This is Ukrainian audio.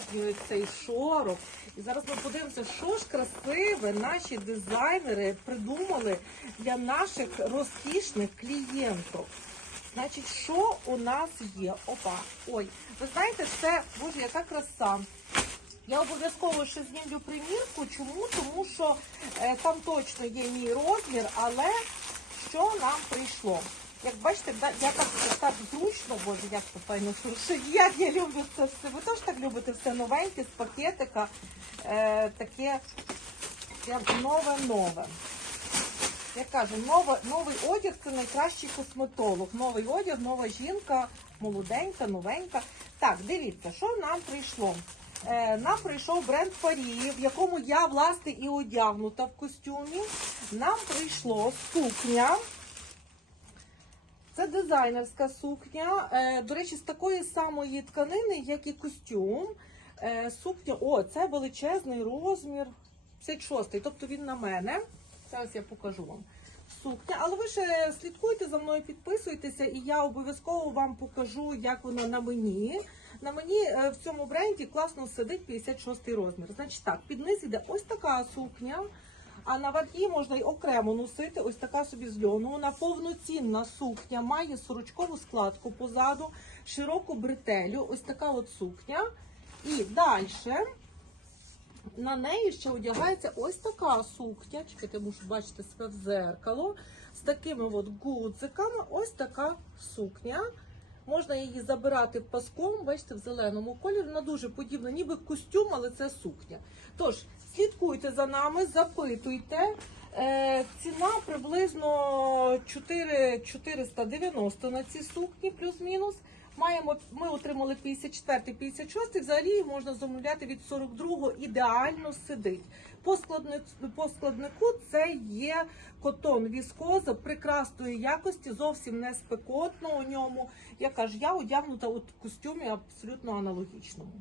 обожнюю цей шорох. І зараз ми подивимося, що ж красиве наші дизайнери придумали для наших розкішних клієнтів. Значить, що у нас є? Опа. Ой, ви знаєте, це, боже, яка краса. Я обов'язково ще знімлю примірку. Чому? Тому що е, там точно є мій розмір, але що нам прийшло? Як бачите, я так, так зручно, боже, як це файно шуршить. Як я люблю це все. Ви теж так любите все новеньке з пакетика. Е, таке нове-нове. Я кажу, нове, новий одяг це найкращий косметолог. Новий одяг, нова жінка, молоденька, новенька. Так, дивіться, що нам прийшло. Е, нам прийшов бренд Парії, в якому я власне і одягнута в костюмі. Нам прийшло сукня. Це дизайнерська сукня. Е, до речі, з такої самої тканини, як і костюм. Е, сукня, о, це величезний розмір. 56, тобто він на мене. Зараз я покажу вам сукня. Але ви ще слідкуйте за мною, підписуйтеся, і я обов'язково вам покажу, як вона на мені. На мені е, в цьому бренді класно сидить 56 розмір. Значить так, під низ іде ось така сукня. А на верхі можна й окремо носити, ось така собі з льону. Вона повноцінна сукня, має сорочкову складку позаду, широку бретелю, ось така от сукня. І далі на неї ще одягається ось така сукня. Чекайте, мушу бачити себе в зеркало. З такими от гудзиками, ось така сукня. Можна її забирати паском, бачите, в зеленому кольорі. Вона дуже подібна, ніби костюм, але це сукня. Тож, слідкуйте за нами, запитуйте. Е, ціна приблизно 4 490 на ці сукні, плюс-мінус. Маємо, ми отримали 54 56 взагалі можна замовляти від 42-го, ідеально сидить. По складнику, по складнику це є котон віскоза прекрасної якості, зовсім не спекотно у ньому. Я кажу, я одягнута у костюмі абсолютно аналогічному.